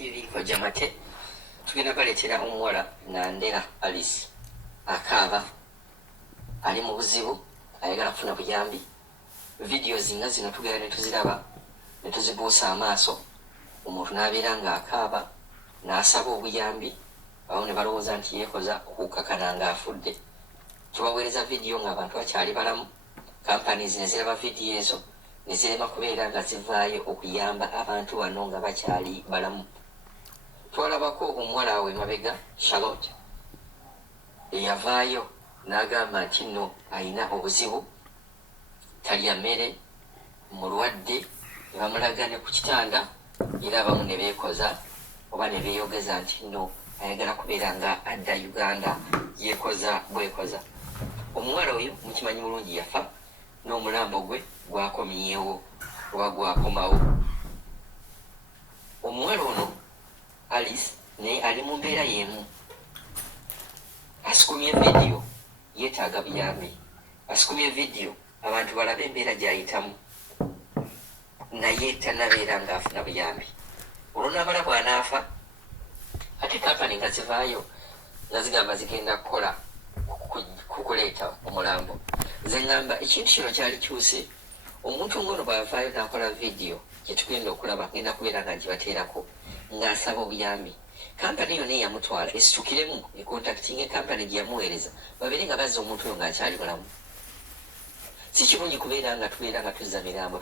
TV kwa Jamate tugenda baletera omuwala Nandera Alice akaaba ali mu buzibu ayagala kufuna buyambi. Videos nga zino tugenda ne tuziraba ne tuzibuusa amaaso omuntu n'abeera nga akaaba n'asaba obuyambi awo ne balowooza nti yeekoza okukakana ng'afudde. Tubaweereza video ng'abantu bakyali balamu. Companies ne ziraba video ezo ne zirema kubeera nga zivaayo okuyamba abantu bano nga bakyali balamu. Twalabako omuwala we mabega Charlotte eyavaayo n'agamba nti nno ayina obuzibu, talya mmere, mulwadde, ne bamulaga ne ku kitanda era abamu ne beekoza oba ne beeyogeza nti nno ayagala kubeera nga adda Uganda, yeekoza bwekoza. Omuwala oyo mukimanyi bulungi yafa n'omulambo gwe gwakomyewo oba gwakomawo. Omuwala ono Alice naye ali mu mbeera y'emu. Asikumye video yeetaaga buyambi, asikumye video abantu balabe embeera gy'ayitamu, naye tannabeera ng'afuna buyambi. Olwo n'amala bw'anaafa ate kampani nga zivaayo nga zigamba zigenda kukola kukuleeta omulambo. Nze ngamba ekintu kino kyali kyuse. Omuntu ng'ono bw'avaayo n'akola video gyetugenda okulaba ngenda kubeera nga gibateerako ng'asaba obuyambi. Kampani yonna eyamutwala esitukiremu ekontakitinga ekampani gye yamuweereza babeere nga bazza omuntu oyo ng'akyali mulamu. Si kirungi kubeera nga tubeera nga tuzza mirambo.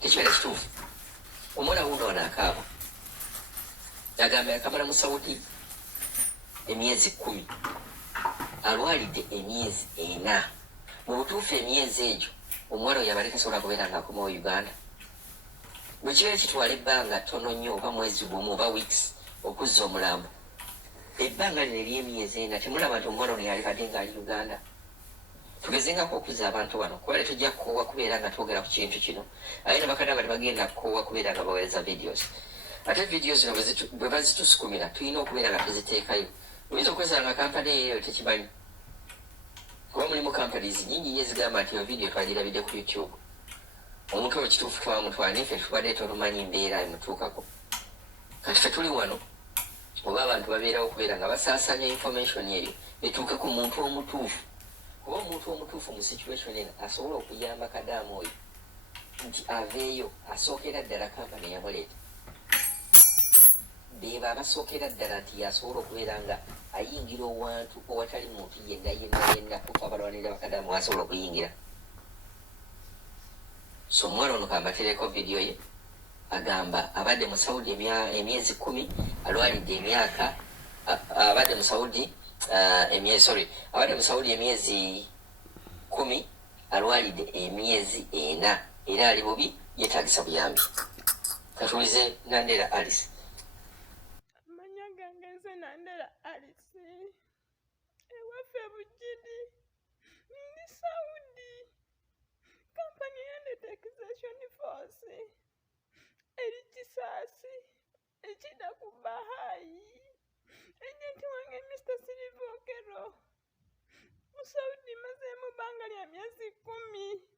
Tekibeera kituufu. Omuwala wuno anaakaaba agamba yakamala mu Saudi emyezi 10, alwalidde emyezi 4. Mu butuufu emyezi egyo omuwala oyo abadde tasobola kubeera ng'akomawo Uganda. Bwe kibeera kitwala ebbanga ttono nnyo oba mwezi gumu oba weeks okuzza omulambo, ebbanga lino ery'emyezi 4 temulaba nti omuwala ono yalibadde ng'ali Uganda. Tugezengako okuzza abantu bano kuba tetujja kukoowa kubeera nga twogera ku kintu kino aye nabakadde nga tebagenda kukoowa kubeera nga baweereza videos. Ate videos zino bwe bazitusukumira tulina okubeera nga tuziteekayo. Oyinza okwesanga nga kampani eyo tekimanyi kuba mulimu companies nyingi nnyo ezigamba nti yo video twagirabidde ku YouTube. Omuntu oyo kituufu twamutwala naye ffe tubadde tonumanyi mbeera emutuukako. Kati ffe tuli wano oba abantu babeerawo okubeera nga basaasanya information eyo etuuke ku muntu omutuufu. Kuba omuntu omutuufu mu situation eno asobola okuyamba kadaamu oyo nti aveeyo asookera ddala kampani eyamuleeta. Beeba abasookera ddala nti yasobola okubeera nga ayingira owantu owatali muntu yenna kufa abalwanirira bakadaamu asobola okuyingira. So omuwala ono kambateereko video ye agamba abadde mu Saudi emyezi 10, alwalidde emyaka abadde mu Saudi emyezi 10, alwalidde emyezi 4 era ali bubi yeetaagisa buyambi. Katuulize Nandera Alice. Amanya gange nze Nandera Alice ewaffe Bugidi ndi Saudi. Kampani yandeeta accusation force eri Kisaasi ekida ku Bahai. Ejenti wange Mr. Silver Okero mu Saudi mazeemu bbanga lya myezi 10.